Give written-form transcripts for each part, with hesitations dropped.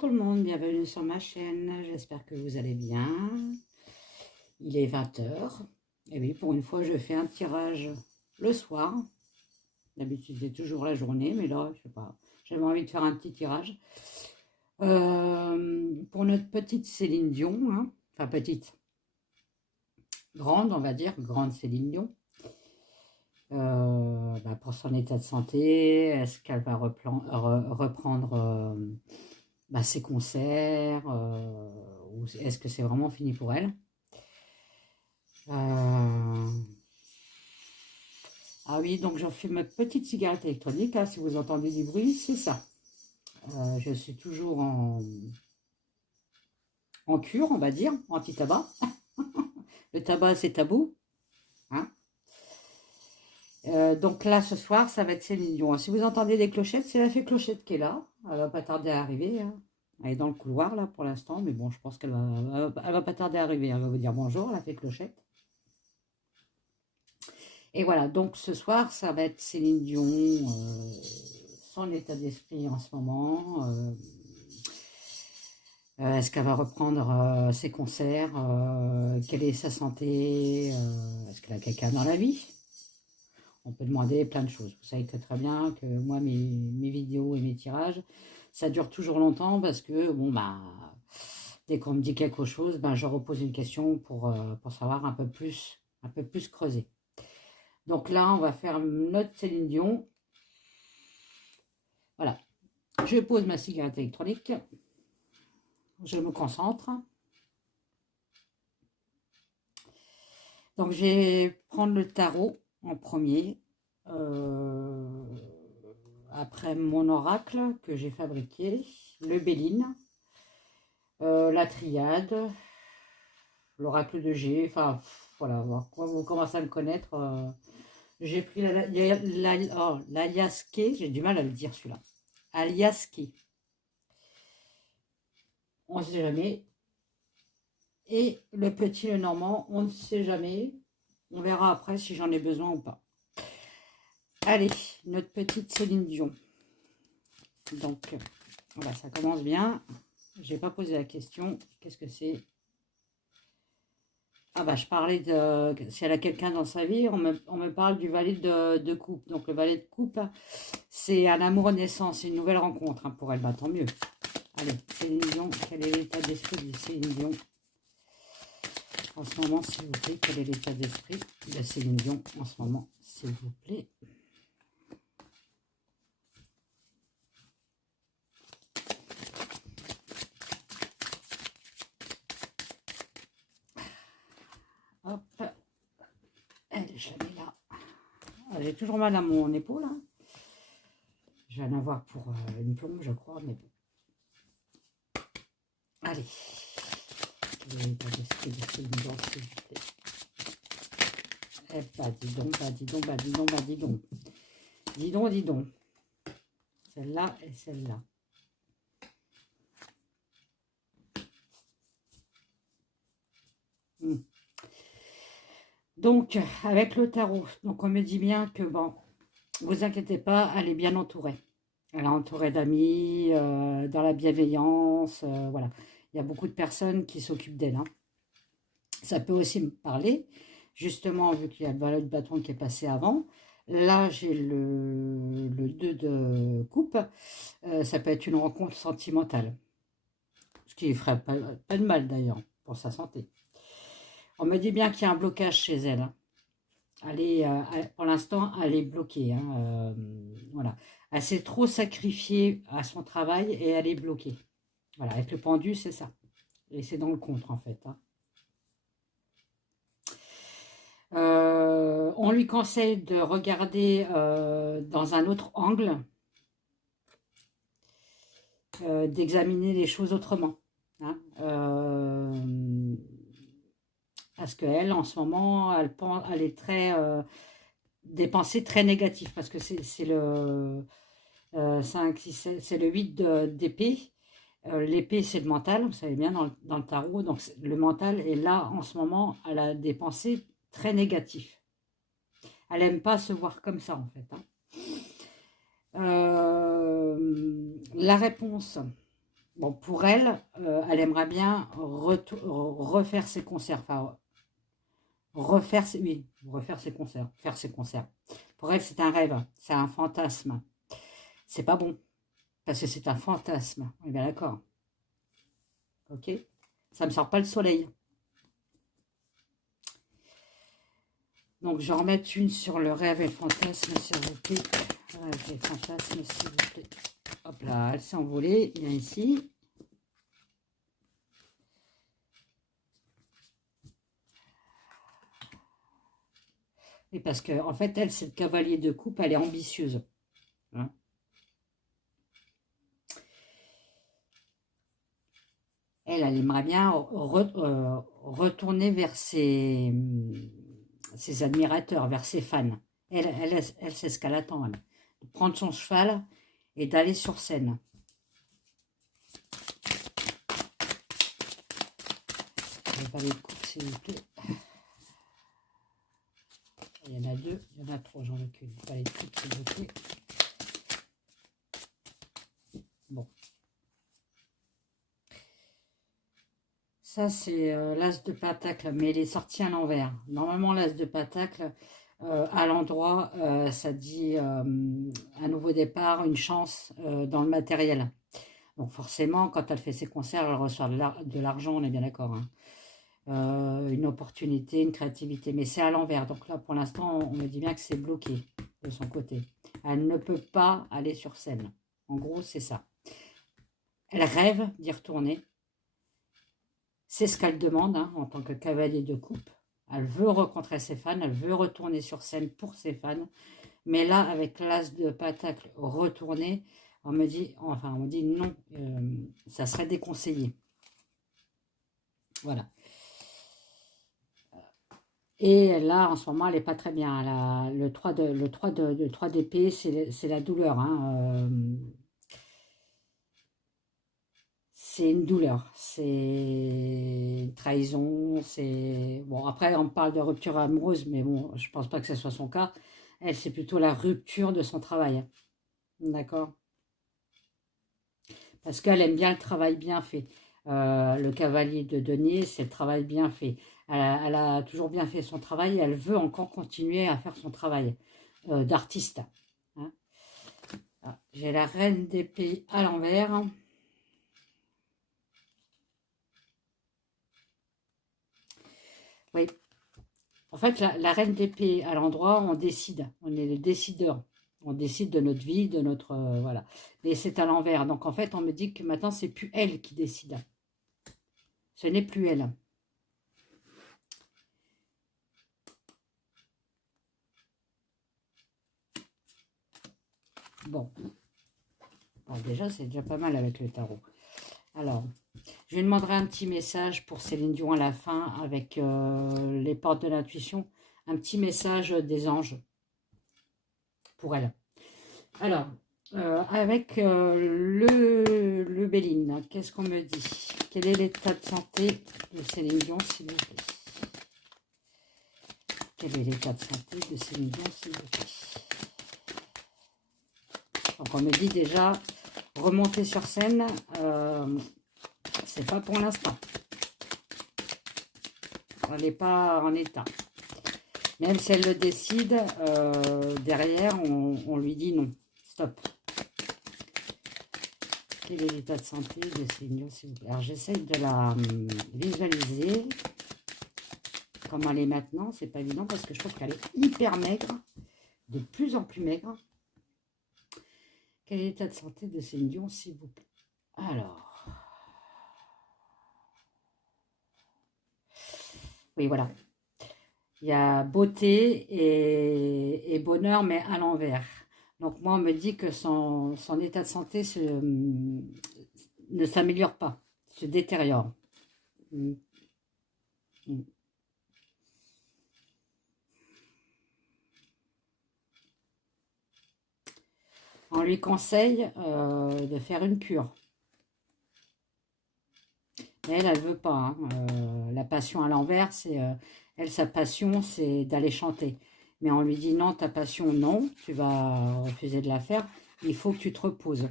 tout le monde, bienvenue sur ma chaîne, j'espère que vous allez bien. Il est 20h, et oui, pour une fois je fais un tirage le soir. D'habitude c'est toujours la journée, mais là, je sais pas, j'avais envie de faire un petit tirage. Pour notre petite Céline Dion, hein, enfin petite, grande on va dire, grande Céline Dion. Pour son état de santé, est-ce qu'elle va reprendre ses concerts, ou est-ce que c'est vraiment fini pour elle? Ah oui, donc j'en fais ma petite cigarette électronique, là, si vous entendez du bruit, c'est ça. Je suis toujours en cure, on va dire, anti-tabac. Le tabac, c'est tabou. Hein. Donc là, ce soir, ça va être Céline Dion. Si vous entendez des clochettes, c'est la fée Clochette qui est là. Elle va pas tarder à arriver. Hein. Elle est dans le couloir, là, pour l'instant. Mais bon, je pense qu'elle va pas tarder à arriver. Elle va vous dire bonjour, la fée Clochette. Et voilà, donc ce soir, ça va être Céline Dion, son état d'esprit en ce moment. Est-ce qu'elle va reprendre ses concerts? Quelle est sa santé? Est-ce qu'elle a quelqu'un dans la vie? On peut demander plein de choses. Vous savez que très bien que moi, mes vidéos et mes tirages, ça dure toujours longtemps parce que, bon, dès qu'on me dit quelque chose, je repose une question pour savoir un peu plus creuser. Donc là, on va faire notre Céline Dion. Voilà. Je pose ma cigarette électronique. Je me concentre. Donc, je vais prendre le tarot en premier. Après mon oracle que j'ai fabriqué. Le Béline. La triade. L'oracle de G. Enfin, voilà. Vous commencez à me connaître. J'ai pris l'Aliaské. J'ai du mal à le dire celui-là. Aliaské. On ne sait jamais. Et le petit, le normand, on ne sait jamais. On verra après si j'en ai besoin ou pas. Allez, notre petite Céline Dion. Donc, voilà, ça commence bien. Je n'ai pas posé la question. Qu'est-ce que c'est? Ah je parlais de... Si elle a quelqu'un dans sa vie, on me parle du valet de coupe. Donc, le valet de coupe, c'est un amour naissant. C'est une nouvelle rencontre pour elle. Tant mieux. Allez, Céline Dion. Quel est l'état d'esprit de Céline Dion en ce moment, s'il vous plaît? Quel est l'état d'esprit de Céline Dion en ce moment, s'il vous plaît? Hop. Allez, je la mets là. J'ai toujours mal à mon épaule. Hein. Je vais en avoir pour une plombe, je crois, mais bon. Allez. Quel est l'état d'esprit de Céline Dion, s'il vous plaît? Eh dis donc, dis donc, dis donc, dis donc. Dis donc, dis donc. Celle-là et celle-là. Donc, avec le tarot, donc on me dit bien que, bon, vous inquiétez pas, elle est bien entourée. Elle est entourée d'amis, dans la bienveillance, voilà. Il y a beaucoup de personnes qui s'occupent d'elle. Hein. Ça peut aussi me parler, justement, vu qu'il y a le valet de bâton qui est passé avant. Là, j'ai le 2 de coupe. Ça peut être une rencontre sentimentale. Ce qui ne ferait pas de mal, d'ailleurs, pour sa santé. On me dit bien qu'il y a un blocage chez elle. Hein. Pour l'instant, elle est bloquée. Hein, voilà. Elle s'est trop sacrifiée à son travail et elle est bloquée. Voilà, avec le pendu, c'est ça. Et c'est dans le contre, en fait. Hein. On lui conseille de regarder dans un autre angle, d'examiner les choses autrement. Hein. Parce qu'elle, en ce moment, elle est très... des pensées très négatives, parce que c'est le 5, 6, c'est le 8 d'épée. L'épée, c'est le mental, vous savez bien, dans le tarot. Donc, le mental est là, en ce moment, elle a des pensées très négatives. Elle n'aime pas se voir comme ça, en fait. Hein. La réponse Bon, pour elle, elle aimerait bien refaire ses concerts. Enfin, refaire ses concerts. Faire ses concerts. Pour elle, c'est un rêve. C'est un fantasme. C'est pas bon. Parce que c'est un fantasme. On est bien d'accord. Ok? Ça me sort pas le soleil. Donc, je vais en mettre une sur le rêve et le fantasme, s'il vous plaît. Rêve et fantasme, s'il vous plaît. Hop là, elle s'est envolée. Viens ici. Et parce que, en fait, elle, c'est le cavalier de coupe, elle est ambitieuse. Hein. Elle aimerait bien retourner vers ses admirateurs, vers ses fans. Elle c'est ce qu'elle attend, elle. De prendre son cheval et d'aller sur scène. Je vais pas les couper, s'il vous plaît. Il y en a deux, il y en a trois, j'en ai qu'une. Pas les couper, s'il vous plaît. Bon. Ça, c'est l'as de pentacle, mais il est sorti à l'envers. Normalement, l'as de pentacle, à l'endroit, ça dit un nouveau départ, une chance dans le matériel. Donc forcément, quand elle fait ses concerts, elle reçoit de l'argent, on est bien d'accord. Hein. Une opportunité, une créativité, mais c'est à l'envers. Donc là, pour l'instant, on me dit bien que c'est bloqué de son côté. Elle ne peut pas aller sur scène. En gros, c'est ça. Elle rêve d'y retourner. C'est ce qu'elle demande hein, en tant que cavalier de coupe. Elle veut rencontrer ses fans, elle veut retourner sur scène pour ses fans. Mais là, avec l'as de pentacle retourné, on me dit non, ça serait déconseillé. Voilà. Et là, en ce moment, elle n'est pas très bien. Le 3 d'épée, c'est la douleur. Hein. C'est une douleur, c'est une trahison, c'est... Bon, après, on parle de rupture amoureuse, mais bon, je pense pas que ce soit son cas. Elle, c'est plutôt la rupture de son travail. D'accord? Parce qu'elle aime bien le travail bien fait. Le cavalier de denier, c'est le travail bien fait. Elle a toujours bien fait son travail et elle veut encore continuer à faire son travail d'artiste. Hein. Ah, j'ai la reine d'épée à l'envers. Oui. En fait, la reine d'épée à l'endroit, on décide. On est les décideurs. On décide de notre vie, de notre... voilà. Mais c'est à l'envers. Donc, en fait, on me dit que maintenant, c'est plus elle qui décide. Ce n'est plus elle. Bon. Bon, déjà, c'est déjà pas mal avec le tarot. Alors, je lui demanderai un petit message pour Céline Dion à la fin avec les portes de l'intuition. Un petit message des anges pour elle. Alors, avec le Béline, qu'est-ce qu'on me dit? Quel est l'état de santé de Céline Dion, s'il vous plaît? Quel est l'état de santé de Céline Dion, s'il vous plaît? Donc, on me dit déjà, remonter sur scène, c'est pas pour l'instant. Elle n'est pas en état. Même si elle le décide, derrière, on lui dit non. Stop. Quel est l'état de santé de Céline Dion, s'il vous plaît? Alors, j'essaye de la visualiser. Comme elle est maintenant, c'est pas évident parce que je trouve qu'elle est hyper maigre. De plus en plus maigre. Quel est l'état de santé de Céline Dion, s'il vous plaît? Alors. Oui, voilà. Il y a beauté et bonheur, mais à l'envers. Donc, moi, on me dit que son état de santé ne s'améliore pas, se détériore. Mm. Mm. On lui conseille de faire une cure. Mais elle ne veut pas. Hein. La passion à l'envers, c'est... elle, sa passion, c'est d'aller chanter. Mais on lui dit non, ta passion, non, tu vas refuser de la faire. Il faut que tu te reposes.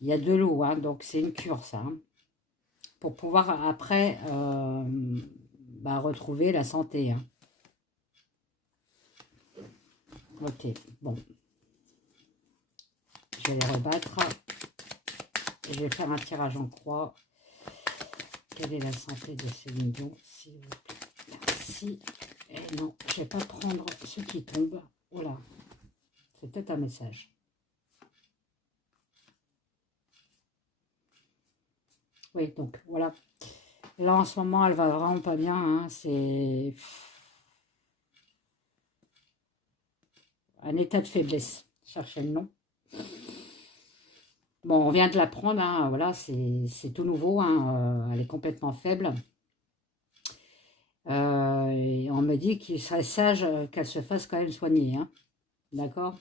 Il y a de l'eau, hein, donc c'est une cure, ça. Hein, pour pouvoir après retrouver la santé. Hein. Ok, bon. Je vais les rebattre. Je vais faire un tirage en croix. Quelle est la santé de Céline Dion, s'il vous plaît? Merci. Et non, je ne vais pas prendre ce qui tombe. Voilà. C'est peut-être un message. Oui, donc voilà. Là, en ce moment, elle va vraiment pas bien. Hein. C'est un état de faiblesse. Cherchez le nom. Bon, on vient de l'apprendre. Hein. Voilà, c'est tout nouveau. Hein. Elle est complètement faible. Et on me dit qu'il serait sage qu'elle se fasse quand même soigner. Hein. D'accord?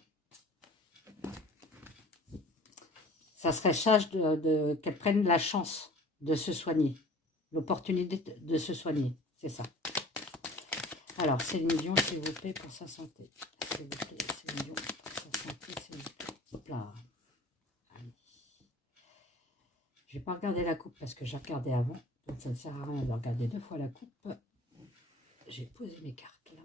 Ça serait sage qu'elle prenne la chance de se soigner. L'opportunité de se soigner. C'est ça. Alors, Céline Dion, s'il vous plaît, pour sa santé. S'il vous plaît, Céline Dion, pour sa santé, s'il vous plaît. Hop là. Allez. Je ne vais pas regarder la coupe parce que j'ai regardé avant. Donc, ça ne sert à rien de regarder deux fois la coupe. J'ai posé mes cartes là.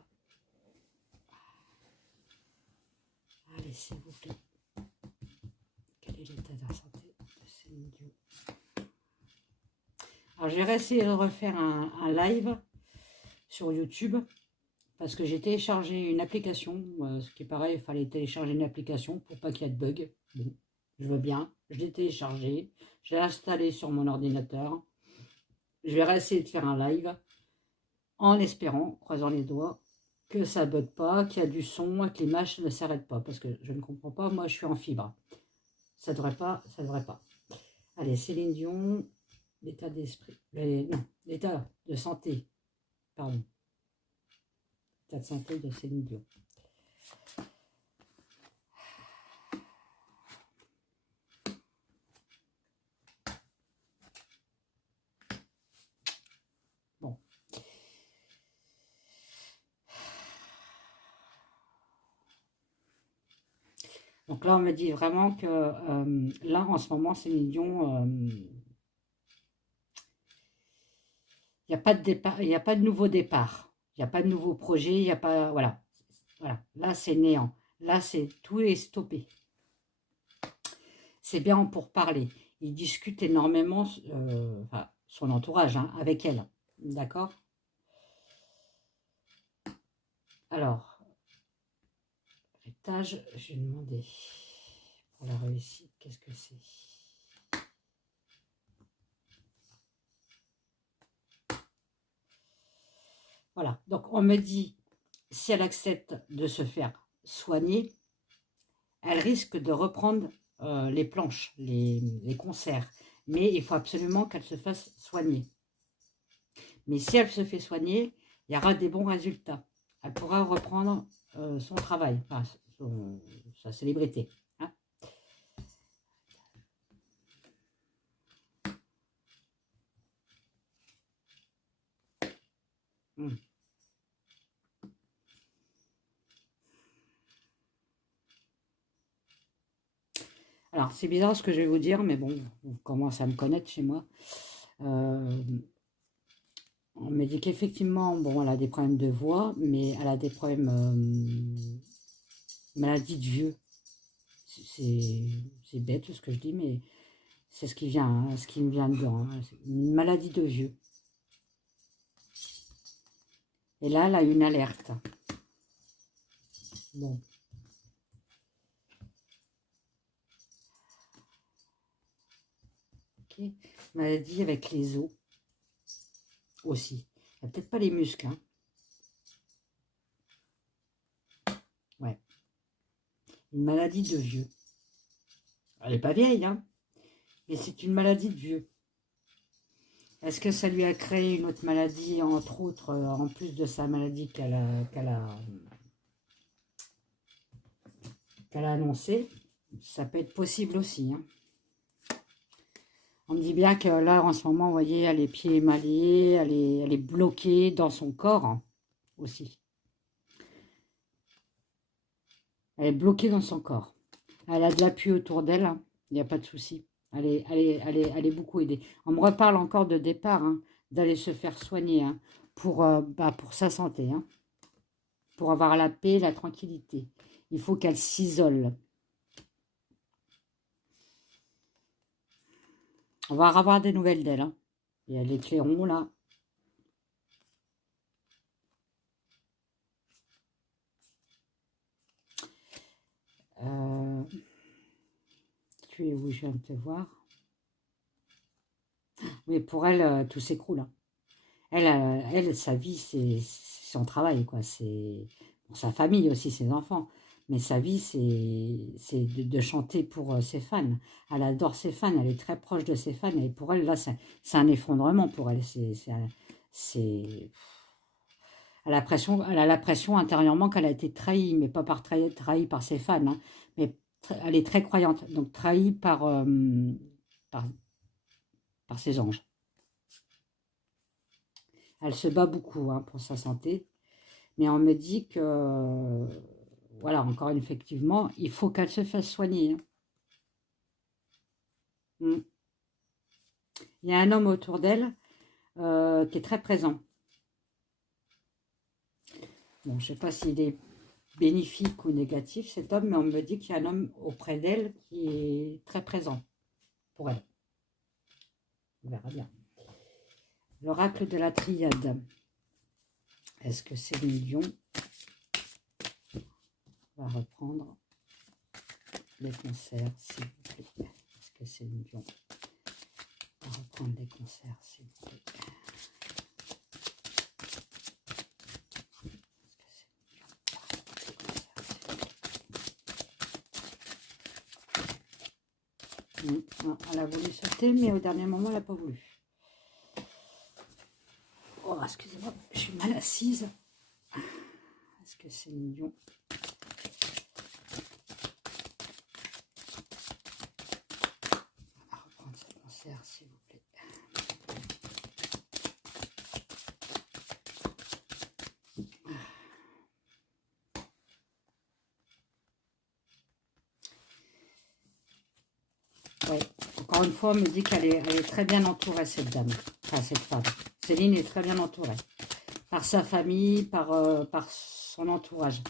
Allez, s'il vous plaît. Quel est l'état de la santé de Céline Dion? Alors, je vais essayer de refaire un live sur YouTube. Parce que j'ai téléchargé une application, ce qui est pareil, il fallait télécharger une application pour pas qu'il y ait de bug. Bon, je veux bien, je l'ai téléchargé, je l'ai installé sur mon ordinateur. Je vais essayer de faire un live en espérant, croisant les doigts, que ça ne bug pas, qu'il y a du son et que l'image ne s'arrête pas. Parce que je ne comprends pas, moi je suis en fibre. Ça ne devrait pas, ça ne devrait pas. Allez, Céline Dion, l'état d'esprit, non, l'état de santé, pardon. L'état de santé de Céline Dion. Bon. Donc là, on me dit vraiment que là, en ce moment, Céline Dion, il n'y a pas de départ, il n'y a pas de nouveau départ, il n'y a pas de nouveau projet, il n'y a pas, voilà, voilà. Là, c'est néant. Là, c'est tout est stoppé. C'est bien pour parler. Il discute énormément, enfin, son entourage, hein, avec elle, d'accord. Alors, l'étage, je vais demander pour la réussite, qu'est-ce que c'est? Voilà, donc on me dit, si elle accepte de se faire soigner, elle risque de reprendre les planches, les concerts. Mais il faut absolument qu'elle se fasse soigner. Mais si elle se fait soigner, il y aura des bons résultats. Elle pourra reprendre son travail, enfin, sa célébrité. Hein. Alors, c'est bizarre ce que je vais vous dire, mais bon, on commence à me connaître chez moi. On me dit qu'effectivement, bon, elle a des problèmes de voix, mais elle a des problèmes maladie de vieux. C'est bête ce que je dis, mais c'est ce qui vient, hein, ce qui me vient dedans. Hein. Une maladie de vieux. Et là, elle a une alerte. Bon. Ok. Maladie avec les os aussi. Il n'y a peut-être pas les muscles. Hein. Ouais. Une maladie de vieux. Elle n'est pas vieille, hein. Mais c'est une maladie de vieux. Est-ce que ça lui a créé une autre maladie, entre autres, en plus de sa maladie qu'elle a annoncée? Ça peut être possible aussi. Hein. On me dit bien que là, en ce moment, vous voyez, elle a les pieds émaillés, elle est bloquée dans son corps hein, aussi. Elle est bloquée dans son corps. Elle a de l'appui autour d'elle, hein, il n'y a pas de souci. Elle est beaucoup aidée. On me reparle encore de départ, hein, d'aller se faire soigner, hein, pour sa santé, hein, pour avoir la paix, la tranquillité. Il faut qu'elle s'isole. On va avoir des nouvelles d'elle, hein. Il y a les clairons, là. Tu es où? Je viens de te voir. Oui, pour elle, tout s'écroule, hein. Elle, sa vie, c'est son travail, quoi. C'est bon, sa famille aussi, ses enfants. Mais sa vie, c'est de chanter pour ses fans. Elle adore ses fans, elle est très proche de ses fans. Et pour elle, là, c'est un effondrement pour elle. C'est- elle a l'impression intérieurement qu'elle a été trahie, mais pas trahie par ses fans, hein, mais elle est très croyante, donc trahie par, par ses anges. Elle se bat beaucoup, hein, pour sa santé. Mais on me dit que, voilà, encore effectivement, il faut qu'elle se fasse soigner, hein. Mm. Il y a un homme autour d'elle qui est très présent. Bon, je ne sais pas s'il est bénéfique ou négatif, cet homme, mais on me dit qu'il y a un homme auprès d'elle qui est très présent pour elle. On verra bien. L'oracle de la triade. Est-ce que c'est le lion? On va reprendre les concerts, s'il vous plaît. Est-ce que c'est le lion? On va reprendre les concerts, s'il vous plaît. Non, elle a voulu sauter, mais au dernier moment, elle n'a pas voulu. Oh, excusez-moi, je suis mal assise. Est-ce que c'est le lion? On va reprendre ce concert, s'il vous plaît. Oui, encore une fois, on me dit qu'elle est très bien entourée, cette dame, enfin cette femme. Céline est très bien entourée, par sa famille, par son entourage.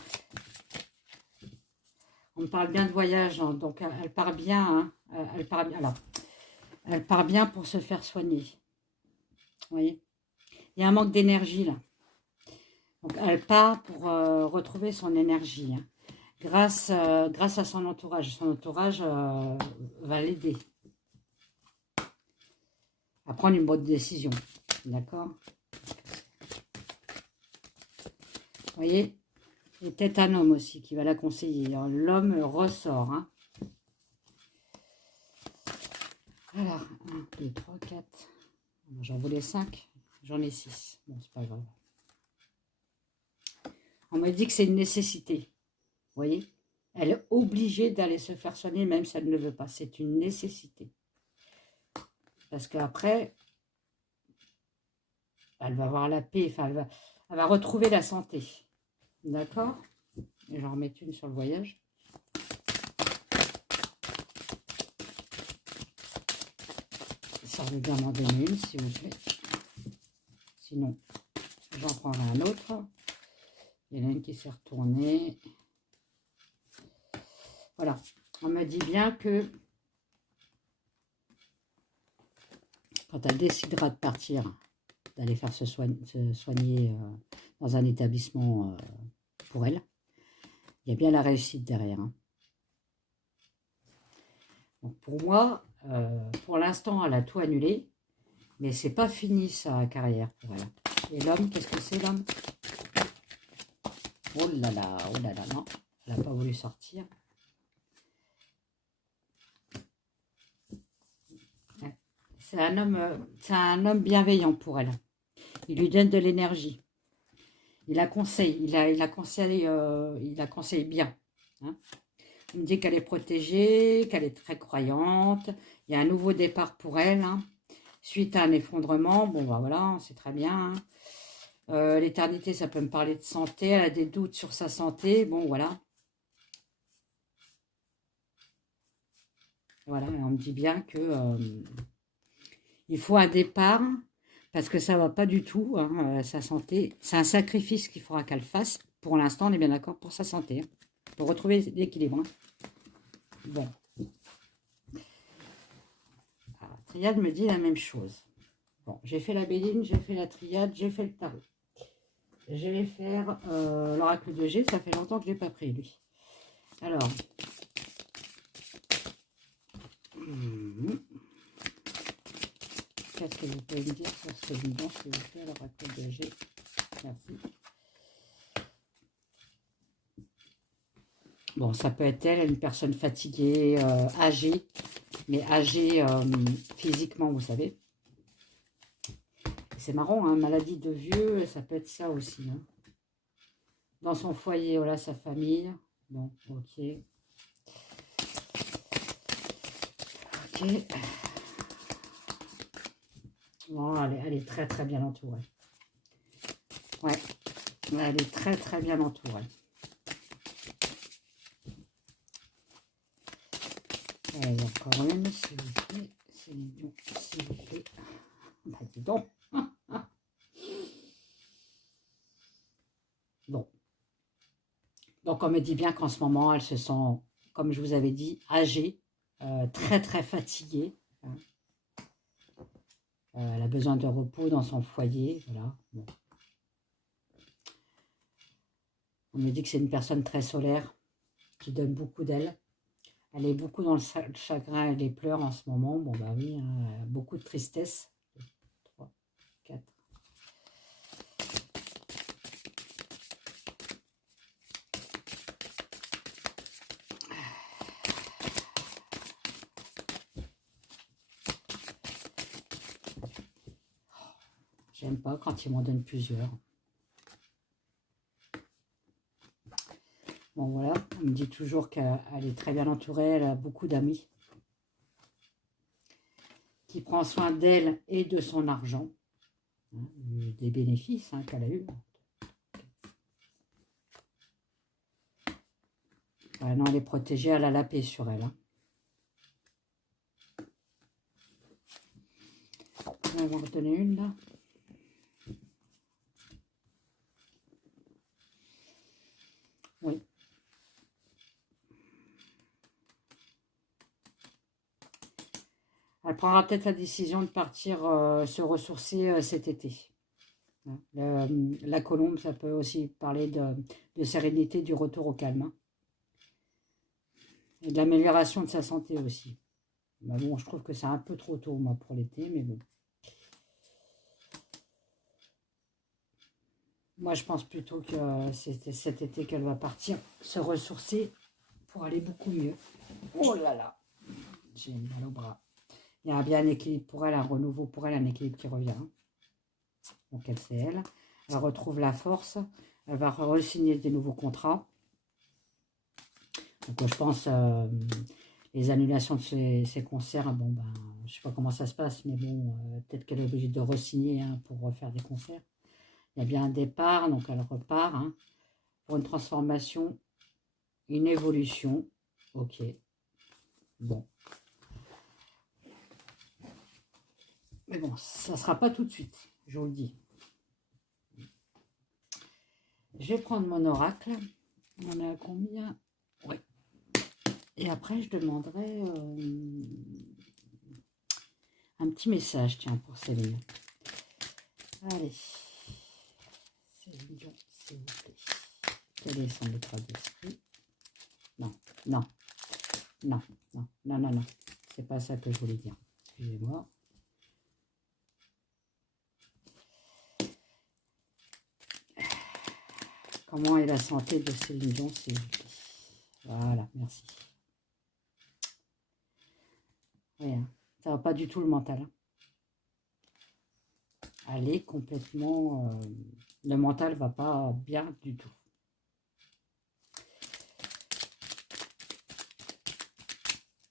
On me parle bien de voyage, hein, donc elle part bien, hein, elle part bien, là. Elle part bien pour se faire soigner. Vous voyez, il y a un manque d'énergie, là. Donc elle part pour retrouver son énergie, hein, grâce à son entourage. Son entourage va l'aider à prendre une bonne décision. D'accord? Vous voyez, il y a peut-être un homme aussi qui va la conseiller. L'homme ressort, hein. Alors, 1, 2, 3, 4. J'en voulais 5. J'en ai 6. Bon, c'est pas grave. On m'a dit que c'est une nécessité. Vous voyez? Elle est obligée d'aller se faire soigner, même si elle ne le veut pas. C'est une nécessité. Parce qu'après, elle va avoir la paix. Enfin, elle va retrouver la santé. D'accord? Et j'en remets une sur le voyage. Ça veut bien m'en donner une, s'il vous plaît. Sinon, j'en prendrai un autre. Il y en a une qui s'est retournée. Voilà. On me dit bien que quand elle décidera de partir, d'aller faire se soigner dans un établissement pour elle, il y a bien la réussite derrière, hein. Donc pour moi, pour l'instant, elle a tout annulé, mais c'est pas fini sa carrière pour elle. Et l'homme, qu'est-ce que c'est l'homme? Oh là là, non, elle n'a pas voulu sortir. C'est un homme bienveillant pour elle. Il lui donne de l'énergie. Il la conseille, il la conseille bien, hein. Il me dit qu'elle est protégée, qu'elle est très croyante. Il y a un nouveau départ pour elle, hein, suite à un effondrement. Bon, ben voilà, c'est très bien, hein. L'éternité, ça peut me parler de santé. Elle a des doutes sur sa santé. Bon, voilà. Voilà, et on me dit bien que il faut un départ parce que ça va pas du tout, hein, sa santé. C'est un sacrifice qu'il faudra qu'elle fasse. Pour l'instant, on est bien d'accord pour sa santé, hein, pour retrouver l'équilibre. Hein. Bon, alors, Triade me dit la même chose. Bon, j'ai fait la béline, j'ai fait la triade, j'ai fait le tarot. Je vais faire l'oracle de G, ça fait longtemps que je l'ai pas pris, lui. Alors, qu'est-ce que vous pouvez me dire sur ce bidon, s'il vous plaît, l'oracle de G? Merci. Bon, ça peut être elle, une personne fatiguée, âgée, mais âgée physiquement, vous savez. C'est marrant, hein, maladie de vieux, ça peut être ça aussi. Hein. Dans son foyer, voilà, sa famille. Bon, ok. Ok. Bon, elle est très très bien entourée. Ouais, elle est très très bien entourée. Allez, encore une, s'il vous plaît. S'il vous plaît. Bah, dis donc. Bon. Donc, on me dit bien qu'en ce moment, elle se sent, comme je vous avais dit, âgée, très très fatiguée. Hein. Elle a besoin de repos dans son foyer. Voilà. Bon. On me dit que c'est une personne très solaire, qui donne beaucoup d'elle. Elle est beaucoup dans le chagrin et les pleurs en ce moment. Bon, bah oui, hein, beaucoup de tristesse. 3, 4. J'aime pas quand ils m'en donnent plusieurs. Bon, voilà, on me dit toujours qu'elle est très bien entourée, elle a beaucoup d'amis. Qui prend soin d'elle et de son argent. Hein, des bénéfices hein, qu'elle a eu. Ah non, elle est protégée, elle a la paix sur elle. Hein. On va en retenir une là. Oui. Elle prendra peut-être la décision de partir se ressourcer cet été. Hein. La colombe, ça peut aussi parler de sérénité, du retour au calme. Hein. Et de l'amélioration de sa santé aussi. Bah bon, je trouve que c'est un peu trop tôt, moi, pour l'été, mais bon. Moi, je pense plutôt que c'est cet été qu'elle va partir se ressourcer pour aller beaucoup mieux. Oh là là, j'ai mal au bras. Il y a bien un équilibre pour elle, un renouveau pour elle, un équilibre qui revient. Donc, elle, c'est elle. Elle retrouve la force. Elle va re-signer des nouveaux contrats. Donc, je pense les annulations de ces concerts, bon, ben, je ne sais pas comment ça se passe, mais bon, peut-être qu'elle est obligée de re-signer hein, pour refaire des concerts. Il y a bien un départ, donc elle repart hein, pour une transformation, une évolution. Ok. Bon. Mais bon, ça ne sera pas tout de suite, je vous le dis. Je vais prendre mon oracle. On est à combien? Oui. Et après, je demanderai un petit message, tiens, pour Céline. Allez. Céline, s'il vous plaît. Quel est son état d'esprit? Non, non, non, non, non, non, non. C'est pas ça que je voulais dire. Excusez-moi. Comment est la santé de Céline Dion, s'il vous plaît? Voilà, merci. Oui, hein, ça va pas du tout le mental. Hein. Elle est complètement... le mental va pas bien du tout.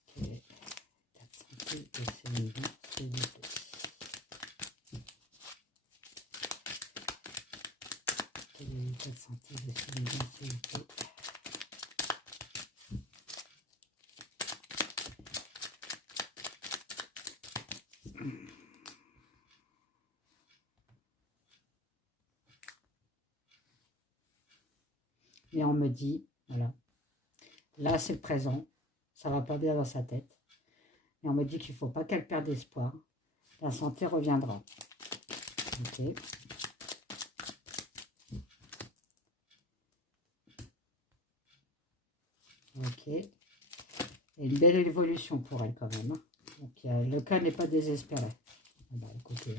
Ok. La santé de Céline Dion, s'il vous plaît. Quel est l'état de santé de Céline Dion, s'il vous plaît? Mais on me dit, voilà, là c'est le présent, ça va pas bien dans sa tête. Et on me dit qu'il ne faut pas qu'elle perde espoir. La santé reviendra. Ok. Ok. Et une belle évolution pour elle quand même. Hein. Donc le cas n'est pas désespéré. Bah, écoutez.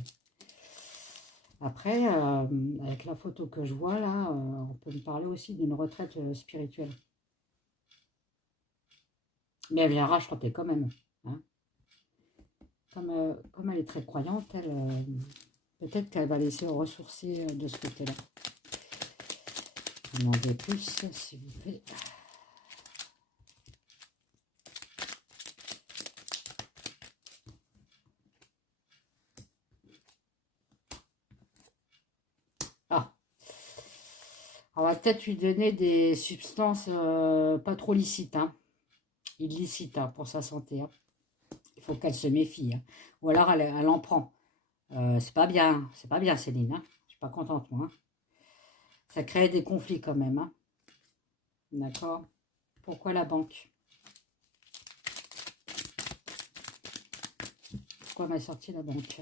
Après, avec la photo que je vois là, on peut me parler aussi d'une retraite spirituelle. Mais elle viendra chanter quand même. Hein. Comme elle est très croyante, elle, peut-être qu'elle va laisser ressourcer de ce côté-là. Demandez plus, s'il vous plaît. Ah, on va peut-être lui donner des substances pas trop licites, hein. Illicites hein, pour sa santé. Hein. Il faut qu'elle se méfie. Hein. Ou alors elle en prend. C'est pas bien Céline. Hein. Je suis pas contente moi. Hein. Ça crée des conflits quand même. Hein. D'accord. Pourquoi la banque? Pourquoi m'a sorti la banque?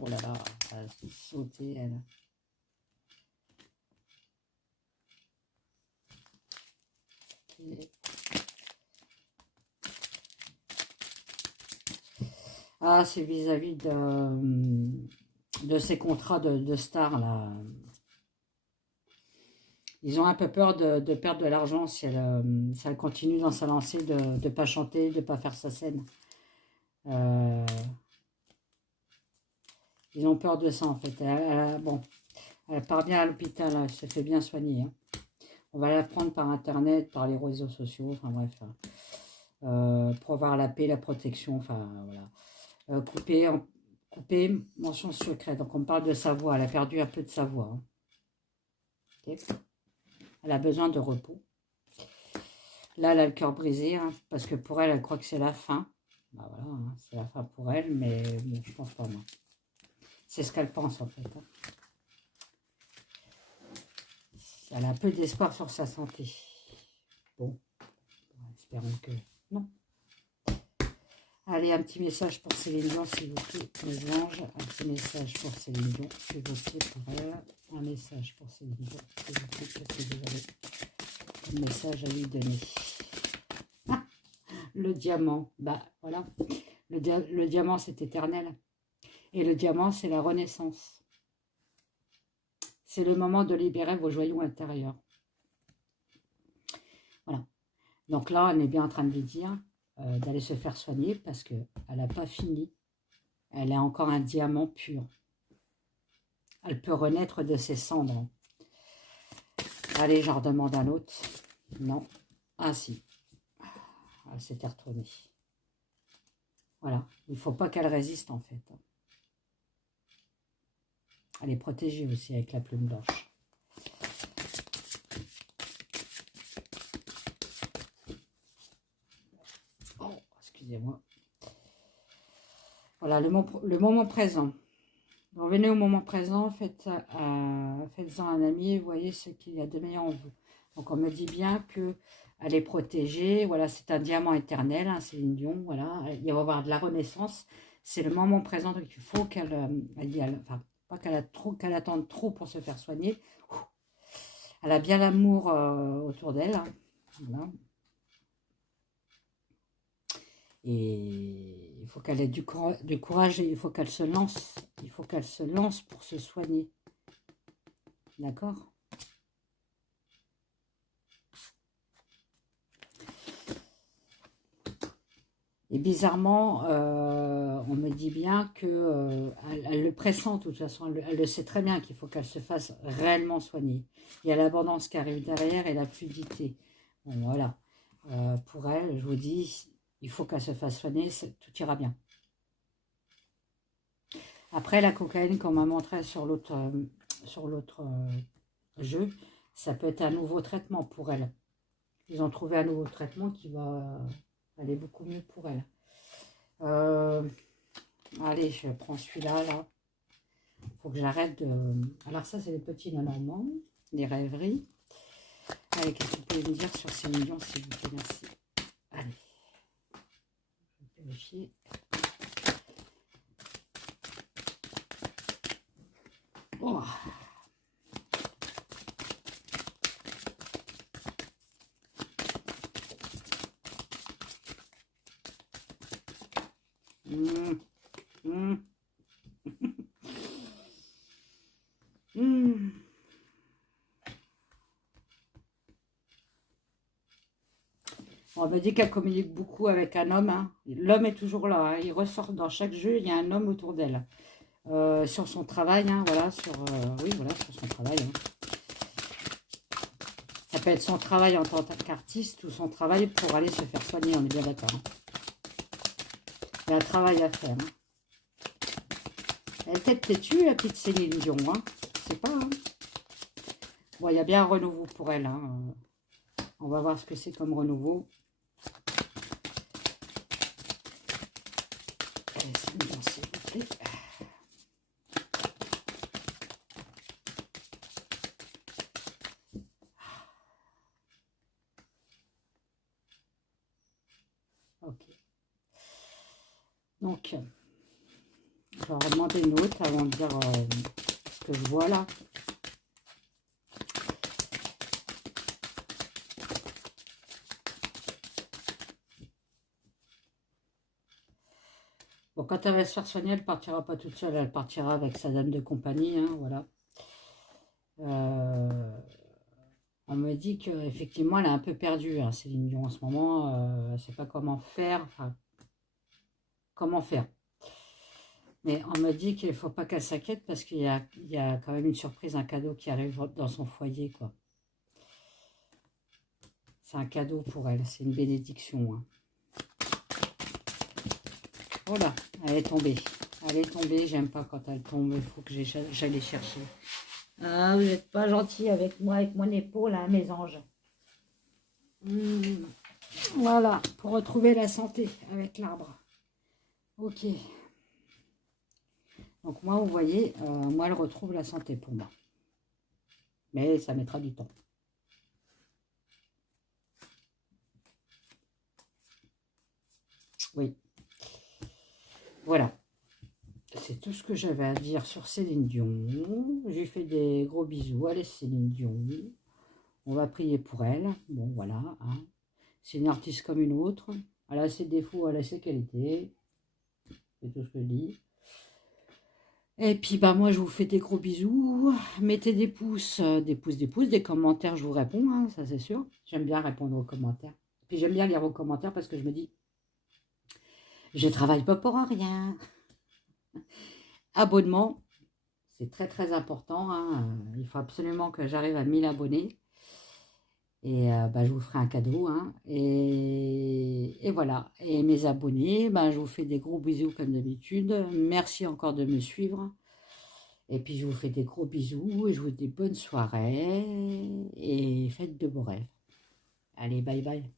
Oh là là, elle a sauté elle. Okay. Ah, c'est vis-à-vis de ces contrats de stars là. Ils ont un peu peur de perdre de l'argent si elle continue dans sa lancée de ne pas chanter, de ne pas faire sa scène. Ils ont peur de ça en fait. Bon, elle part bien à l'hôpital, elle se fait bien soigner. Hein. On va la prendre par internet, par les réseaux sociaux, enfin bref. Pour avoir la paix, la protection, enfin voilà. Couper, mention secrète. Donc on me parle de sa voix, elle a perdu un peu de sa voix. Hein. Okay. Elle a besoin de repos. Là, elle a le cœur brisé, hein, parce que pour elle, elle croit que c'est la fin. Bah voilà, hein, c'est la fin pour elle, mais bon, je pense pas moi. C'est ce qu'elle pense en fait. Hein. Elle a un peu d'espoir sur sa santé. Bon, espérons que... Non. Allez, un petit message pour Céline Dion, s'il vous plaît, les anges. Un petit message pour Céline Dion, s'il vous plaît, pour elle. Un message pour Céline Dion, s'il vous plaît, qu'est-ce que vous avez un message à lui donner. Ah, le diamant, bah voilà. Le diamant, c'est éternel. Et le diamant, c'est la renaissance. C'est le moment de libérer vos joyaux intérieurs. Voilà. Donc là, elle est bien en train de lui dire d'aller se faire soigner parce qu'elle n'a pas fini. Elle a encore un diamant pur. Elle peut renaître de ses cendres. Allez, j'en redemande un autre. Non. Ah si. Elle s'était retournée. Voilà. Il ne faut pas qu'elle résiste en fait. Elle est protégée aussi avec la plume blanche. Oh, excusez-moi. Voilà, le moment présent. Revenez au moment présent, faites-en un ami et voyez ce qu'il y a de meilleur en vous. Donc on me dit bien qu'elle est protégée, voilà, c'est un diamant éternel, hein, Céline Dion, voilà, il va y avoir de la renaissance, c'est le moment présent, donc il faut qu'elle, enfin, pas qu'elle attende trop pour se faire soigner, elle a bien l'amour autour d'elle, hein, voilà. Et il faut qu'elle ait du courage et il faut qu'elle se lance. Il faut qu'elle se lance pour se soigner. D'accord? Et bizarrement, on me dit bien que elle le pressent de toute façon. Elle le sait très bien qu'il faut qu'elle se fasse réellement soigner. Il y a l'abondance qui arrive derrière et la fluidité. Bon, voilà. Pour elle, je vous dis, il faut qu'elle se fasse soigner, tout ira bien. Après, la cocaïne, qu'on m'a montré sur l'autre jeu, ça peut être un nouveau traitement pour elle. Ils ont trouvé un nouveau traitement qui va aller beaucoup mieux pour elle. Allez, je prends celui-là. Là. Il faut que j'arrête de... Alors ça, c'est les petits Lenormand. des rêveries. Allez, qu'est-ce que vous pouvez me dire sur ces millions, s'il vous plaît, merci. Allez, je vais vérifier. Oh. Mmh. Mmh. Mmh. On me dit qu'elle communique beaucoup avec un homme. Hein. L'homme est toujours là. Hein. Il ressort dans chaque jeu. Il y a un homme autour d'elle. Sur son travail, hein, voilà, oui, voilà, sur son travail. Hein. Ça peut être son travail en tant qu'artiste ou son travail pour aller se faire soigner. On est bien d'accord. Hein. Il y a un travail à faire. Hein. Elle est peut-être têtue, la petite Céline Dion. Hein. Je sais pas. Hein. Bon, il y a bien un renouveau pour elle. Hein. On va voir ce que c'est comme renouveau. S'il vous plaît. Ok. Donc, je vais en demander une autre avant de dire ce que je vois là. Bon, quand elle va se faire soigner, elle ne partira pas toute seule, elle partira avec sa dame de compagnie, hein, voilà. On me dit qu'effectivement, elle est un peu perdue, hein, Céline Dion, en ce moment. Elle ne sait pas comment faire, enfin, comment faire. Mais on me dit qu'il ne faut pas qu'elle s'inquiète parce qu'il y a quand même une surprise, un cadeau qui arrive dans son foyer, quoi. C'est un cadeau pour elle, c'est une bénédiction. Hein. Voilà, elle est tombée. Elle est tombée, j'aime pas quand elle tombe, il faut que j'aille chercher. Ah, vous n'êtes pas gentil avec moi, avec mon épaule, hein, mes anges. Voilà, pour retrouver la santé avec l'arbre. Ok. Donc moi, vous voyez, moi, elle retrouve la santé pour moi. Mais ça mettra du temps. Oui. Voilà. C'est tout ce que j'avais à dire sur Céline Dion. J'ai fait des gros bisous. Allez, Céline Dion. On va prier pour elle. Bon, voilà. Hein. C'est une artiste comme une autre. Elle a ses défauts, elle a ses qualités. C'est tout ce que je dis. Et puis, bah, moi, je vous fais des gros bisous. Mettez des pouces, des commentaires, je vous réponds, hein, ça c'est sûr. J'aime bien répondre aux commentaires. Puis, j'aime bien lire vos commentaires parce que je me dis, je travaille pas pour rien. Abonnement, c'est très, très important. Hein. Il faut absolument que j'arrive à 1000 abonnés. Et bah, je vous ferai un cadeau. Hein. Et voilà. Et mes abonnés, bah, je vous fais des gros bisous comme d'habitude. Merci encore de me suivre. Et puis, je vous fais des gros bisous. Et je vous dis bonne soirée. Et faites de beaux rêves. Allez, bye bye.